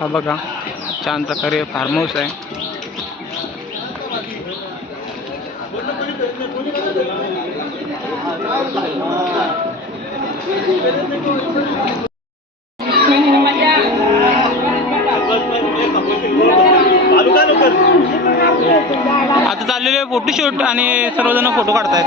हा बघा छान प्रकारे फार्म हाऊस आहे. आता चाललेले फोटोशूट आणि सर्वजण फोटो काढतायत.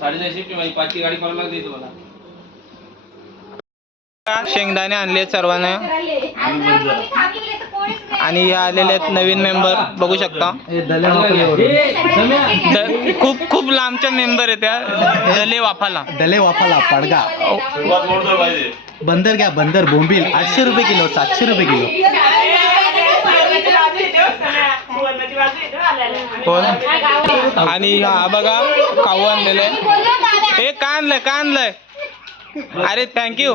साडेचारशे शिफ्ट माझी पाचची गाडी पडायला लागते तुम्हाला? शेंगदाणे आणले सर्वांना. आणि हे आलेले आहेत नवीन मेंबर बघू शकता. द- खूप खूप लांबच्या मेंबर आहेत त्या. दले वाफाला. दले वाफाला पडगा. बंदर घ्या बंदर. बोंबील. आठशे रुपये किलो सातशे रुपये किलो. कोण? आणि हा बघा काऊ आणलेलं आहे. हे का आणलंय का आणलंय? अरे थँक्यू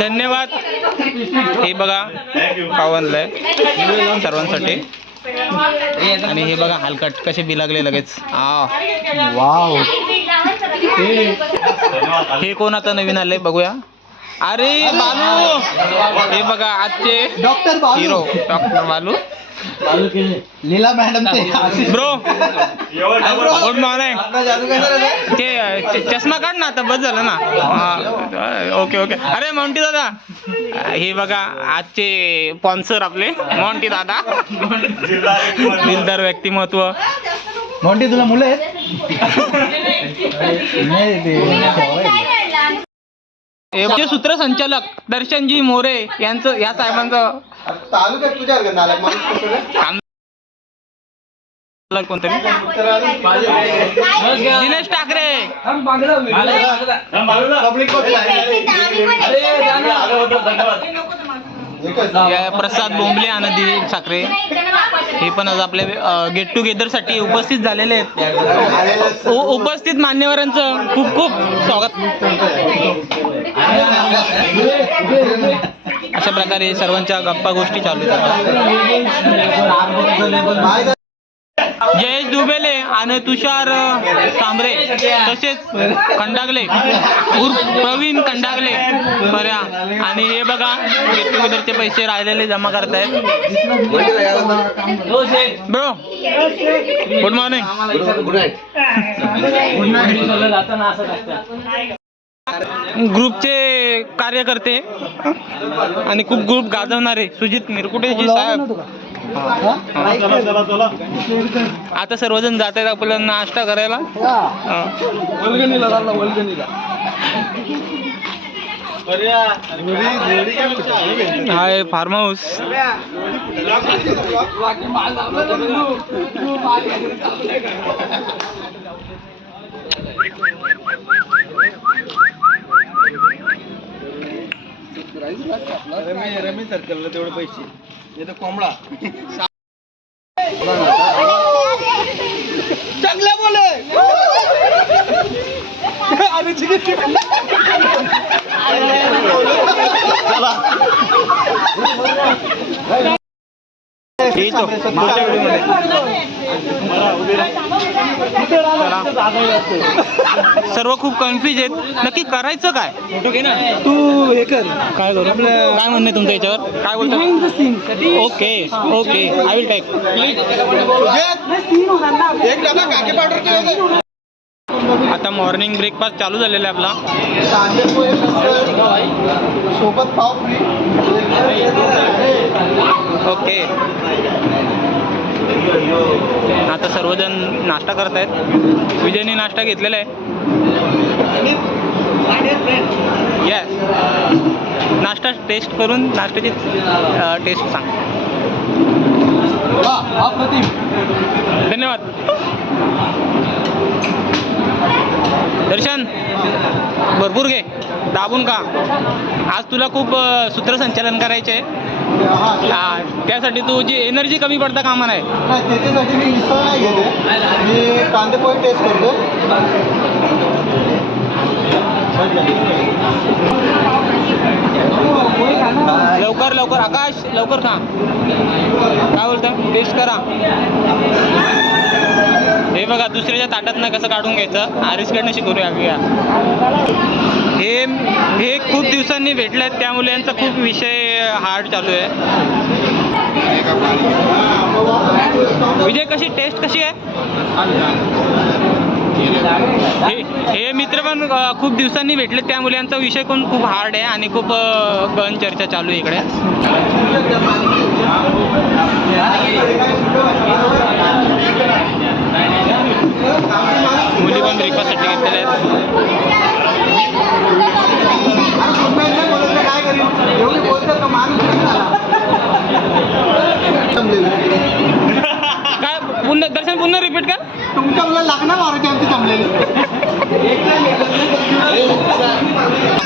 धन्यवाद. हे बघा काऊ आणलंय सर्वांसाठी. आणि हे बघा हलकट कसे बिलागले लगेच. आ. वाव. हे कोण आता नवीन आलंय बघूया. अरे बालू! हे बघा आजचे doctor hero doctor Balu. Leela madam ते ब्रो गुड मॉर्निंग ते चष्मा काढ ना आता बस झालं ना. हा, ओके ओके. अरे मॉन्टी दादा. हे बघा आजचे स्पॉन्सर आपले मॉन्टी दादा. दिलदार व्यक्तिमत्व. मोंटी तुला मुलं आहेत? हे सूत्रसंचालक दर्शनजी मोरे यांचं या साहेबांचं. तालुक्यात तुझ्या नालायक माणूस काम कोणतरी? दिनेश ठाकरे. पब्लिक या प्रसाद बोंबले आनंदी साखरे हे पण आज आपले गेट टुगेदरसाठी उपस्थित झालेले आहेत. उपस्थित मान्यवरांचं खूप खूप स्वागत. अशा प्रकारे सर्वांच्या गप्पा गोष्टी चालू आहेत जय दुबेले आणि तुषार तांबरे तसेच खंडागले. उर्फ प्रवीण खंडागले. बऱ्या. आणि हे बघा गेट टुगेदरचे पैसे राहिलेले जमा करतायत. ब्रो गुड मॉर्निंग ग्रुपचे कार्यकर्ते आणि खूप ग्रुप गाजवणारे सुजित मिरकुटेजी साहेब. आता सर्वजण जात आहेत आपल्याला नाश्ता करायला. हा. हा. आहे फार्म हाऊस रमी सर्कलला तेवढे पैसे. हे तर कोंबडा चांगला बोले अरे व्हिडिओमध्ये. सर्व खूप कन्फ्युज आहेत. नक्की करायचं काय? तू हे कर. काय करू? काय म्हणणे तुमच्या याच्यावर? काय बोलतो okay okay I will take एक डबा काके पावडर आता मॉर्निंग ब्रेकफास्ट चालू झालेला आहे आपला. सोबत पाव फ्री ओके. आता सर्वजण नाश्ता करत आहेत विजयने नाश्ता घेतलेला आहे. येस नाश्ता टेस्ट करून नाश्त्याची टेस्ट सांग. धन्यवाद. दर्शन भरपूर घे. दाबून का आज तुला खूप सूत्रसंचालन करायचे आहे हा, त्यासाठी तू जी एनर्जी कमी पडता कामा नाही नाही त्याच्यासाठी मी मिसळ नाही घेते मी कांदे पोहे टेस्ट करतो लवकर लवकर आकाश लवकर खा. काय बोलता? टेस्ट करा. हे बघा दुसऱ्याच्या ताटात कसं काढून घ्यायचं. आरिसकडनं शिकवूया हे हे खूप दिवसांनी भेटले आहेत त्यामुळे यांचा खूप विषय हार्ड चालू आहे. विजय कशी टेस्ट कशी आहे? हे हे मित्र पण खूप दिवसांनी भेटले त्या मुलांचा विषय पण खूप हार्ड आहे आणि खूप अ, गहन चर्चा चालू आहे इकडे. मुली पण ब्रेकफास्टसाठी घेतलेल्या आहेत. एवढी बोलतात माणूस. काय पुन्हा दर्शन पुन्हा रिपीट कर. तुमच्या मुलं लग्न मारायची आमची जमलेली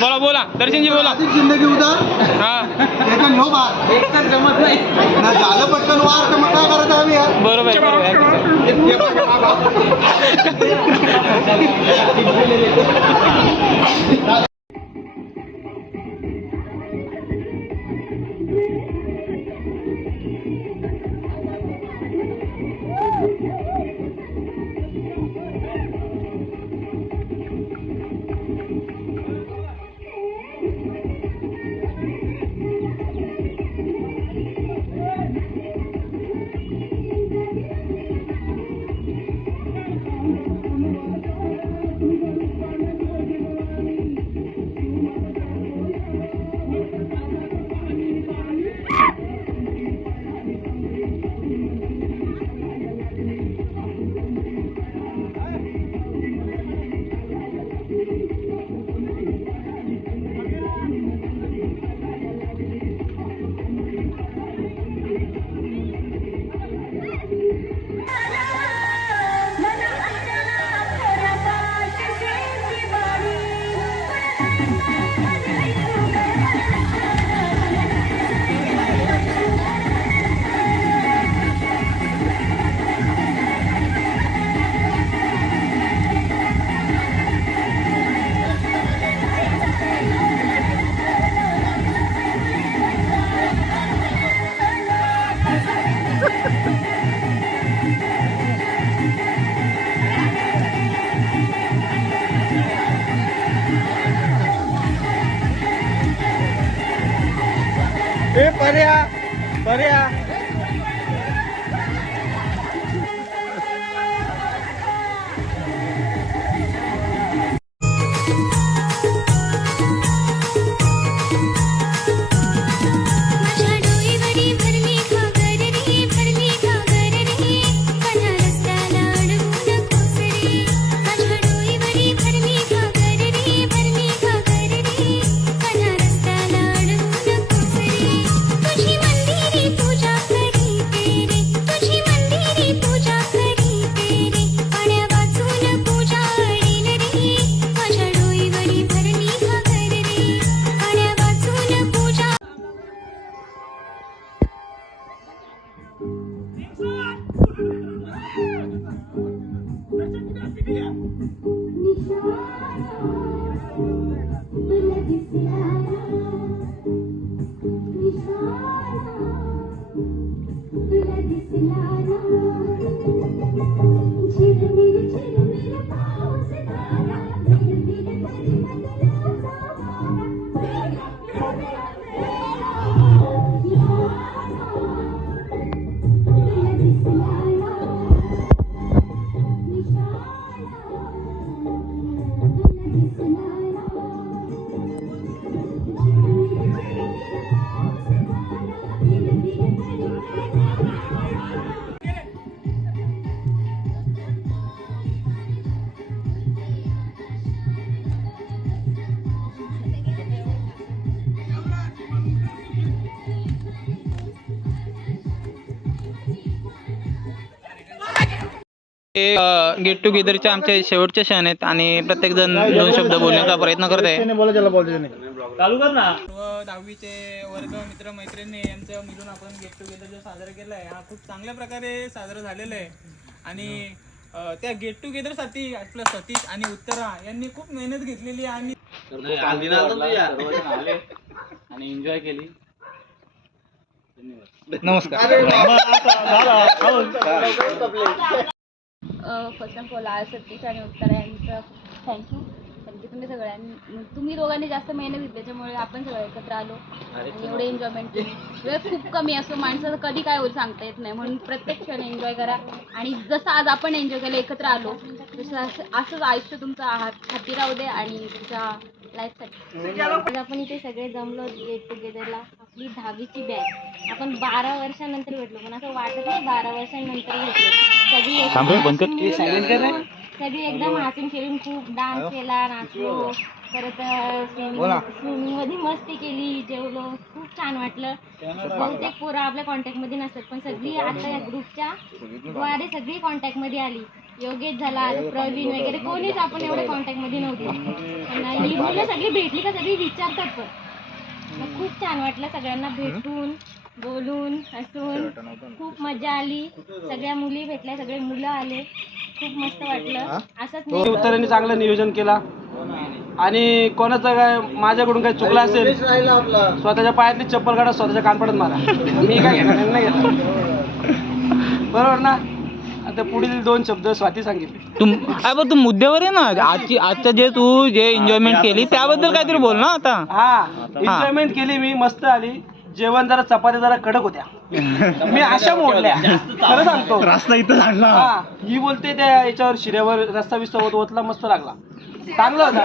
बोला बोला. दर्शनजी बोला. जिंदगी उदार हा. त्याचा ह्यो बार जमत नाही ना झालं पटकन वार तर मग काय करायचं आम्ही यार? बरोबर आहे, बरोबर आहे. ए पर्या पर्या. हे गेट टुगेदरचे आमचे शेवटचे क्षण आहेत आणि प्रत्येक जण दोन शब्द बोलण्याचा प्रयत्न करत आहे. दहावीचे वर्ग मित्र मैत्रिणी यांचं मिळून आपण गेट टुगेदर जो साजरा केला आहे हा खूप चांगल्या प्रकारे साजरा झालेला आहे. आणि त्या गेट टुगेदरसाठी आपलं सतीश आणि उत्तरा यांनी खूप मेहनत घेतलेली आहे आणि आणि एन्जॉय केली. नमस्कार. फर्स्ट ऑफ ऑल आज सतीश आणि उत्तरा यांचं थँक्यू कारण की तुम्ही सगळ्यांनी तुम्ही दोघांनी जास्त मेहनत घेतली त्याच्यामुळे आपण सगळे एकत्र आलो. आणि एवढे एन्जॉयमेंट केली. वेळ खूप कमी असतो माणसाचं कधी काय होईल सांगता येत नाही. म्हणून प्रत्येक क्षण एन्जॉय करा. आणि जसं आज आपण एन्जॉय केलं एकत्र आलो तसं असं- असंच आयुष्य तुमचं हात हाती राहू दे आणि तुमच्या लाईफसाठी आज आपण इथे सगळे जमलो गेट टुगेदरला आपली दहावीची बॅच आपण बारा वर्षानंतर भेटलो. पण असं वाटत नाही बारा वर्षानंतर भेटलो. सगळी एकदम हसून खेळून- सगळी एकदम हसून खेळून खूप डान्स केला नाचलो. परत स्विमिंगमध्ये मस्ती केली जेवलो. खूप छान वाटलं. बहुतेक पोरं आपल्या कॉन्टॅक्टमध्ये नसतात पण सगळी आता या ग्रुपच्या द्वारे सगळी कॉन्टॅक्टमध्ये आली. योगेश झाला प्रवीण वगैरे कोणीच आपण एवढ्या कॉन्टॅक्टमध्ये नव्हते. पण ही मुलं सगळी भेटली का सगळी विचारतात पण. मग खूप छान वाटलं सगळ्यांना भेटून बोलून हसून. खूप मजा आली. सगळ्या मुली भेटल्या सगळे मुलं आले. खूप मस्त वाटलं. असंच नाही उत्तरांनी चांगलं नियोजन केला? आणि कोणाचं काय माझ्याकडून काही चुकलं असेल स्वतःच्या पायातली चप्पल काढा स्वतःच्या कानपडत मारा. मी काय घेणार नाही घेणार. बरोबर ना? आता पुढील दोन शब्द स्वाती सांगितले. तुम अरे पण तू मुद्द्यावर आहे ना. आजची आजचं जे तू जे एन्जॉयमेंट केली त्याबद्दल काहीतरी बोल ना आता. हा एन्जॉयमेंट केली मी मस्त आली. जेवण जरा चपात्या जरा कडक होत्या. मी अशा मोडल्या. खरं सांगतो. रस्ता इथं लागला हा ही बोलते त्या याच्यावर शिऱ्यावर रस्ता बिस्ता होत होतला मस्त लागला. चांगला होता.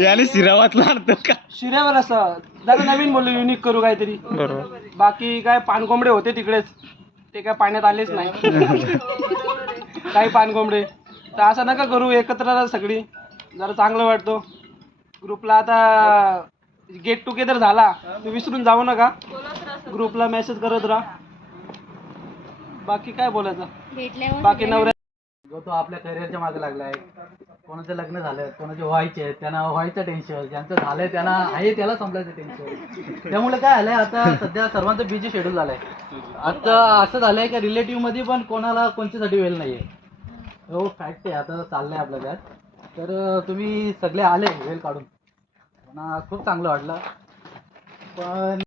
याने सिरावातला अर्थ का? शिऱ्यावर असं. जरा नवीन बोललो युनिक करू काहीतरी. बरोबर. बाकी काय पानकोंबडे होते तिकडेच. ते काय पाण्यात आलेच नाही. काही पानकोंबडे. तर असं नका करू एकत्र राहा सगळी. जरा चांगलं वाटतो. ग्रुपला आता गेट टुगेदर झाला तर विसरून जाऊ नका. ग्रुपला मेसेज करत राहा. बाकी काय बोलायचं? भेटल्यावर बाकी नवऱ्या जो तो आपल्या करिअरच्या मागे लागला आहे. कोणाचं लग्न झालं कोणाचे व्हायचे आहेत त्यांना व्हायचं टेन्शन ज्यांचं झालंय त्यांना आहे त्याला संपलायचं टेन्शन त्यामुळे काय झालंय आता सध्या सर्वांचं बिझी शेड्यूल झालंय. आता असं झालंय की रिलेटिव्हमध्ये पण कोणाला कोणत्यासाठी वेळ नाहीये. हो फॅक्ट आहे आता चाललंय आपलं त्यात. तर तुम्ही सगळे आले वेळ काढून. खूप चांगलं वाटलं. पण